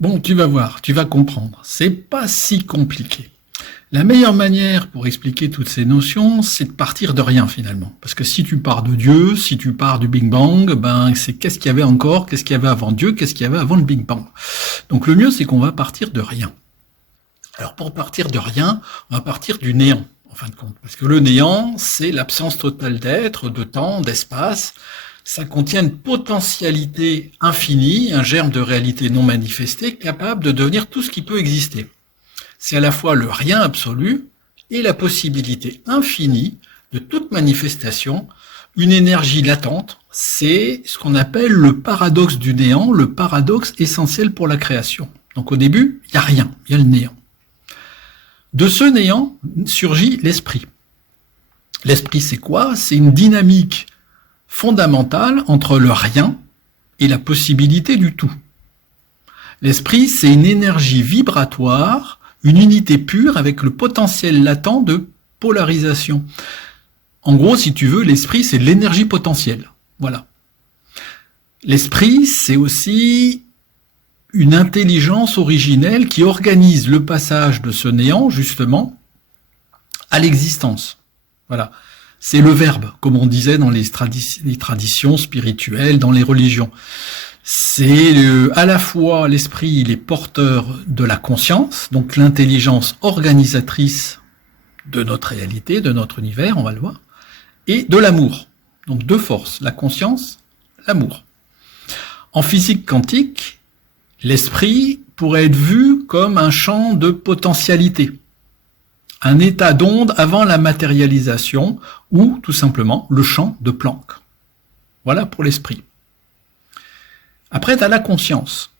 Bon, tu vas voir, tu vas comprendre. C'est pas si compliqué. La meilleure manière pour expliquer toutes ces notions, c'est de partir de rien finalement. Parce que si tu pars de Dieu, si tu pars du Big Bang, ben c'est qu'est-ce qu'il y avait encore, qu'est-ce qu'il y avait avant Dieu, qu'est-ce qu'il y avait avant le Big Bang. Donc le mieux, c'est qu'on va partir de rien. Alors pour partir de rien, on va partir du néant, en fin de compte. Parce que le néant, c'est l'absence totale d'être, de temps, d'espace. Ça contient une potentialité infinie, un germe de réalité non manifestée, capable de devenir tout ce qui peut exister. C'est à la fois le rien absolu et la possibilité infinie de toute manifestation, une énergie latente. C'est ce qu'on appelle le paradoxe du néant, le paradoxe essentiel pour la création. Donc au début, il n'y a rien, il y a le néant. De ce néant surgit l'esprit. L'esprit, c'est quoi? C'est une dynamique fondamentale entre le rien et la possibilité du tout. L'esprit, c'est une énergie vibratoire, une unité pure avec le potentiel latent de polarisation. En gros, si tu veux, l'esprit, c'est de l'énergie potentielle. Voilà. L'esprit, c'est aussi une intelligence originelle qui organise le passage de ce néant, justement, à l'existence. Voilà. C'est le verbe, comme on disait dans les traditions spirituelles, dans les religions. C'est à la fois l'esprit, il est porteur de la conscience, donc l'intelligence organisatrice de notre réalité, de notre univers, on va le voir, et de l'amour. Donc deux forces, la conscience, l'amour. En physique quantique, l'esprit pourrait être vu comme un champ de potentialité, un état d'onde avant la matérialisation, ou tout simplement le champ de Planck. Voilà pour l'esprit. Après, tu as la conscience.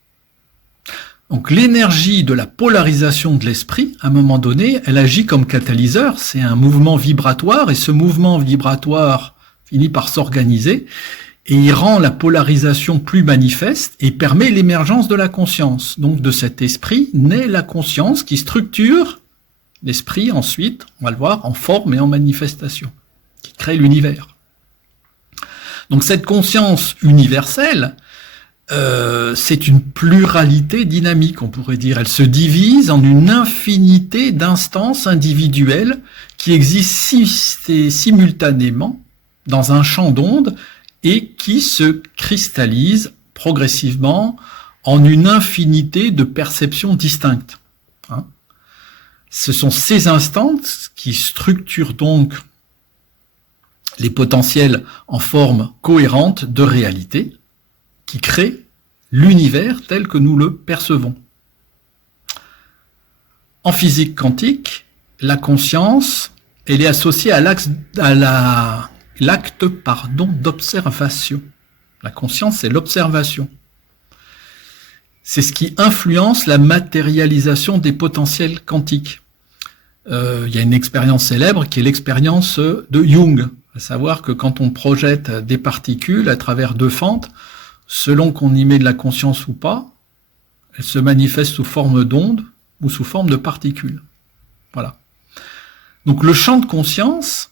Donc l'énergie de la polarisation de l'esprit, à un moment donné, elle agit comme catalyseur, c'est un mouvement vibratoire, et ce mouvement vibratoire finit par s'organiser, et il rend la polarisation plus manifeste, et permet l'émergence de la conscience. Donc de cet esprit naît la conscience qui structure l'esprit ensuite, on va le voir, en forme et en manifestation, qui crée l'univers. Donc cette conscience universelle, c'est une pluralité dynamique, on pourrait dire. Elle se divise en une infinité d'instances individuelles qui existent simultanément dans un champ d'ondes et qui se cristallisent progressivement en une infinité de perceptions distinctes. Ce sont ces instances qui structurent donc les potentiels en forme cohérente de réalité, qui créent l'univers tel que nous le percevons. En physique quantique, la conscience, elle est associée à l'acte d'observation. La conscience, c'est l'observation. C'est ce qui influence la matérialisation des potentiels quantiques. Il y a une expérience célèbre qui est l'expérience de Jung, à savoir que quand on projette des particules à travers deux fentes, selon qu'on y met de la conscience ou pas, elles se manifestent sous forme d'ondes ou sous forme de particules. Voilà. Donc le champ de conscience,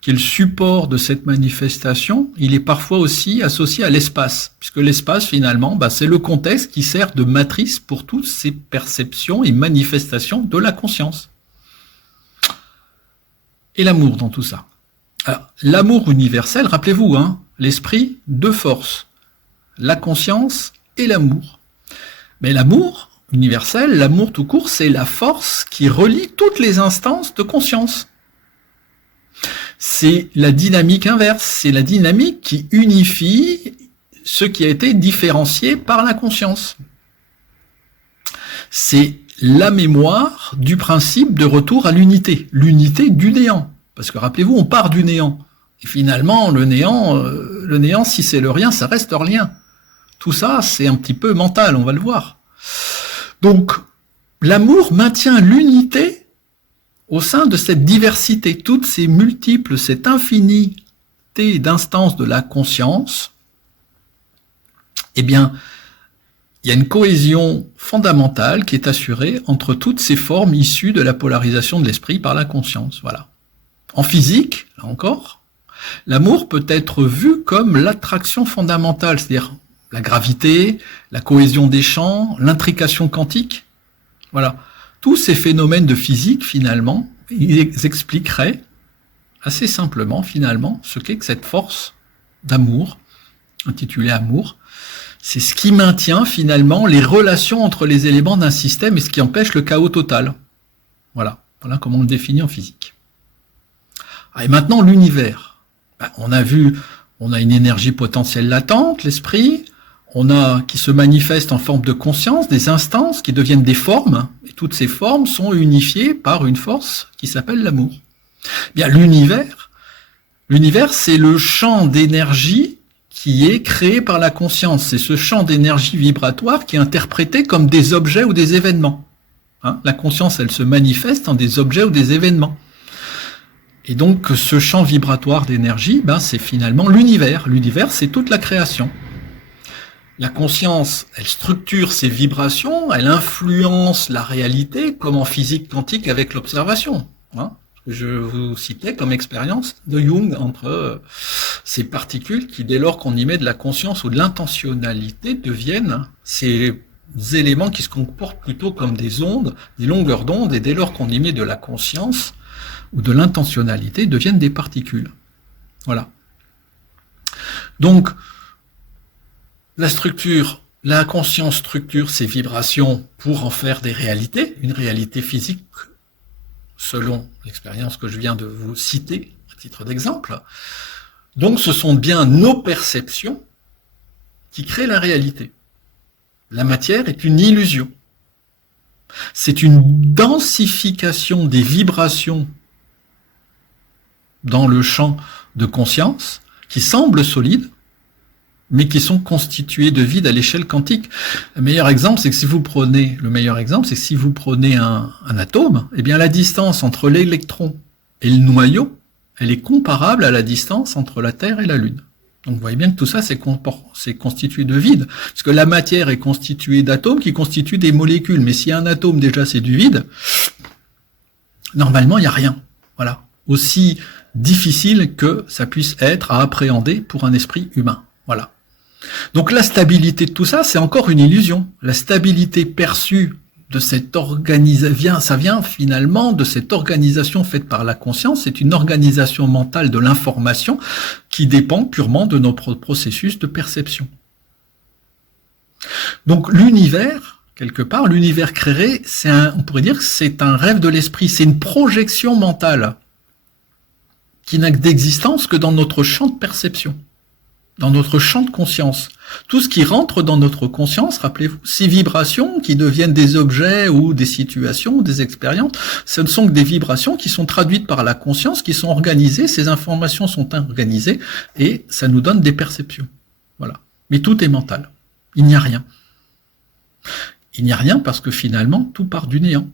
qui est le support de cette manifestation, il est parfois aussi associé à l'espace, puisque l'espace, finalement, c'est le contexte qui sert de matrice pour toutes ces perceptions et manifestations de la conscience. Et l'amour dans tout ça. Alors, l'amour universel, rappelez-vous, l'esprit, deux forces, la conscience et l'amour. Mais l'amour universel, l'amour tout court, c'est la force qui relie toutes les instances de conscience. C'est la dynamique inverse, c'est la dynamique qui unifie ce qui a été différencié par la conscience. C'est la mémoire du principe de retour à l'unité du néant. Parce que rappelez-vous, on part du néant. Et finalement, le néant, si c'est le rien, ça reste rien. Tout ça, c'est un petit peu mental, on va le voir. Donc, l'amour maintient l'unité au sein de cette diversité, toutes ces multiples, cette infinité d'instances de la conscience. Eh bien, il y a une cohésion fondamentale qui est assurée entre toutes ces formes issues de la polarisation de l'esprit par la conscience. Voilà. En physique, là encore, l'amour peut être vu comme l'attraction fondamentale, c'est-à-dire la gravité, la cohésion des champs, l'intrication quantique. Voilà. Tous ces phénomènes de physique, finalement, ils expliqueraient assez simplement, finalement, ce qu'est que cette force d'amour, intitulée amour. C'est ce qui maintient, finalement, les relations entre les éléments d'un système et ce qui empêche le chaos total. Voilà. Voilà comment on le définit en physique. Et maintenant, l'univers. On a vu, on a une énergie potentielle latente, l'esprit, on a qui se manifeste en forme de conscience, des instances qui deviennent des formes, et toutes ces formes sont unifiées par une force qui s'appelle l'amour. Bien, l'univers, c'est le champ d'énergie qui est créé par la conscience. C'est ce champ d'énergie vibratoire qui est interprété comme des objets ou des événements. La conscience, elle se manifeste en des objets ou des événements. Et donc, ce champ vibratoire d'énergie, c'est finalement l'univers. L'univers, c'est toute la création. La conscience, elle structure ses vibrations, elle influence la réalité, comme en physique quantique avec l'observation. Je vous citais comme expérience de Jung entre ces particules qui, dès lors qu'on y met de la conscience ou de l'intentionnalité, deviennent ces éléments qui se comportent plutôt comme des ondes, des longueurs d'onde, et dès lors qu'on y met de la conscience ou de l'intentionnalité, deviennent des particules. Voilà. Donc, la conscience structure ces vibrations pour en faire des réalités, une réalité physique, selon l'expérience que je viens de vous citer, à titre d'exemple. Donc, ce sont bien nos perceptions qui créent la réalité. La matière est une illusion. C'est une densification des vibrations dans le champ de conscience qui semblent solides, mais qui sont constituées de vide à l'échelle quantique. Le meilleur exemple, c'est que si vous prenez un atome, eh bien la distance entre l'électron et le noyau, elle est comparable à la distance entre la Terre et la Lune. Donc vous voyez bien que tout ça, c'est constitué de vide, parce que la matière est constituée d'atomes qui constituent des molécules. Mais si un atome, déjà, c'est du vide, normalement, il n'y a rien. Voilà. Aussi difficile que ça puisse être à appréhender pour un esprit humain. Voilà. Donc la stabilité de tout ça, c'est encore une illusion. La stabilité perçue de cette organisation, ça vient finalement de cette organisation faite par la conscience. C'est une organisation mentale de l'information qui dépend purement de nos processus de perception. Donc l'univers, quelque part, l'univers créé, on pourrait dire que c'est un rêve de l'esprit, c'est une projection mentale qui n'a d'existence que dans notre champ de perception, dans notre champ de conscience. Tout ce qui rentre dans notre conscience, rappelez-vous, ces vibrations qui deviennent des objets ou des situations, des expériences, ce ne sont que des vibrations qui sont traduites par la conscience, qui sont organisées, ces informations sont organisées, et ça nous donne des perceptions. Voilà. Mais tout est mental. Il n'y a rien. Il n'y a rien parce que finalement, tout part du néant.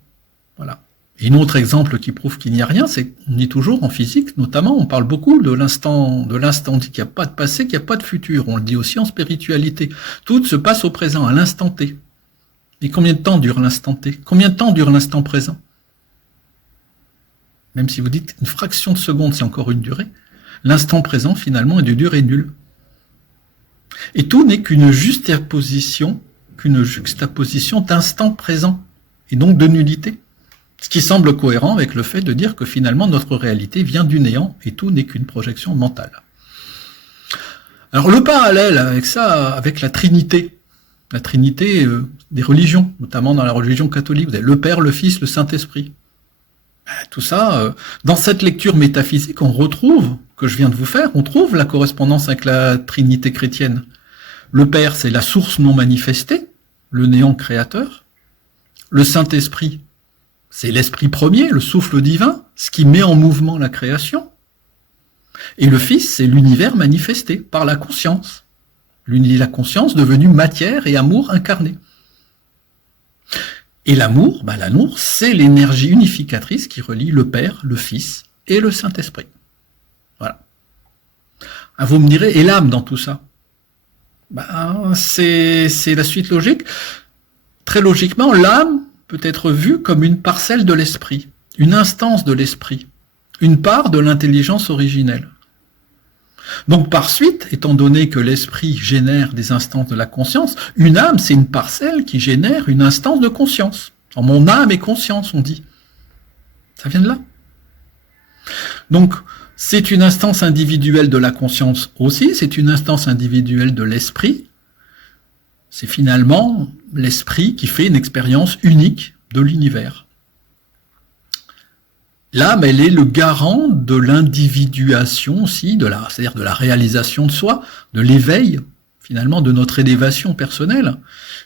Voilà. Et un autre exemple qui prouve qu'il n'y a rien, c'est qu'on dit toujours en physique, notamment, on parle beaucoup de l'instant, qu'il n'y a pas de passé, qu'il n'y a pas de futur. On le dit aussi en spiritualité. Tout se passe au présent, à l'instant T. Et combien de temps dure l'instant T? Combien de temps dure l'instant présent? Même si vous dites une fraction de seconde, c'est encore une durée. L'instant présent, finalement, est de durée nulle. Et tout n'est qu'une juxtaposition d'instant présent, et donc de nullité. Ce qui semble cohérent avec le fait de dire que finalement notre réalité vient du néant et tout n'est qu'une projection mentale. Alors le parallèle avec ça, avec la Trinité des religions, notamment dans la religion catholique, vous avez le Père, le Fils, le Saint-Esprit. Tout ça, dans cette lecture métaphysique, on retrouve, que je viens de vous faire, on trouve la correspondance avec la Trinité chrétienne. Le Père, c'est la source non manifestée, le néant créateur. Le Saint-Esprit, c'est l'esprit premier, le souffle divin, ce qui met en mouvement la création. Et le Fils, c'est l'univers manifesté par la conscience. La conscience devenue matière et amour incarné. Et l'amour, c'est l'énergie unificatrice qui relie le Père, le Fils et le Saint-Esprit. Voilà. Vous me direz, et l'âme dans tout ça? C'est la suite logique. Très logiquement, l'âme peut être vue comme une parcelle de l'esprit, une instance de l'esprit, une part de l'intelligence originelle. Donc par suite, étant donné que l'esprit génère des instances de la conscience, une âme, c'est une parcelle qui génère une instance de conscience. Alors, mon âme est conscience, on dit. Ça vient de là. Donc, c'est une instance individuelle de la conscience aussi, c'est une instance individuelle de l'esprit. C'est finalement l'esprit qui fait une expérience unique de l'univers. L'âme, elle est le garant de l'individuation aussi, c'est-à-dire de la réalisation de soi, de l'éveil, finalement, de notre élévation personnelle,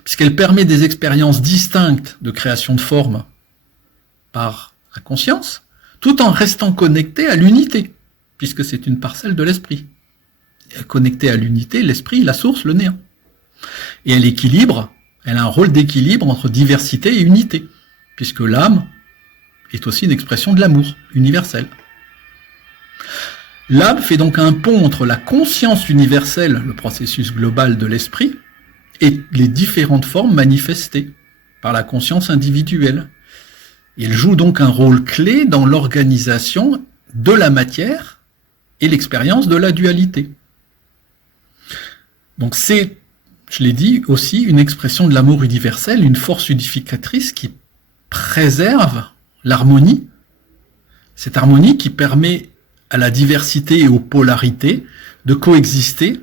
puisqu'elle permet des expériences distinctes de création de forme par la conscience, tout en restant connectée à l'unité, puisque c'est une parcelle de l'esprit. Connectée à l'unité, l'esprit, la source, le néant. Et elle équilibre, elle a un rôle d'équilibre entre diversité et unité, puisque l'âme est aussi une expression de l'amour universel. L'âme fait donc un pont entre la conscience universelle, le processus global de l'esprit, et les différentes formes manifestées par la conscience individuelle. Et elle joue donc un rôle clé dans l'organisation de la matière et l'expérience de la dualité. Donc c'est, je l'ai dit, aussi une expression de l'amour universel, une force unificatrice qui préserve l'harmonie, cette harmonie qui permet à la diversité et aux polarités de coexister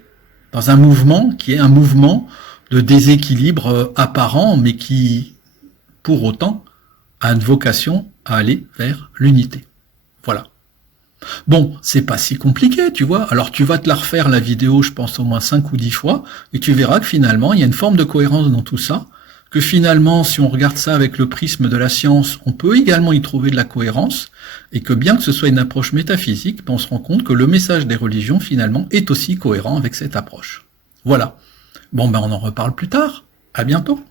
dans un mouvement qui est un mouvement de déséquilibre apparent, mais qui, pour autant, a une vocation à aller vers l'unité. Voilà. Bon, c'est pas si compliqué, tu vois. Alors tu vas te la refaire, la vidéo, je pense au moins 5 ou 10 fois, et tu verras que finalement, il y a une forme de cohérence dans tout ça, que finalement, si on regarde ça avec le prisme de la science, on peut également y trouver de la cohérence, et que bien que ce soit une approche métaphysique, on se rend compte que le message des religions, finalement, est aussi cohérent avec cette approche. Voilà. Bon, ben on en reparle plus tard. À bientôt.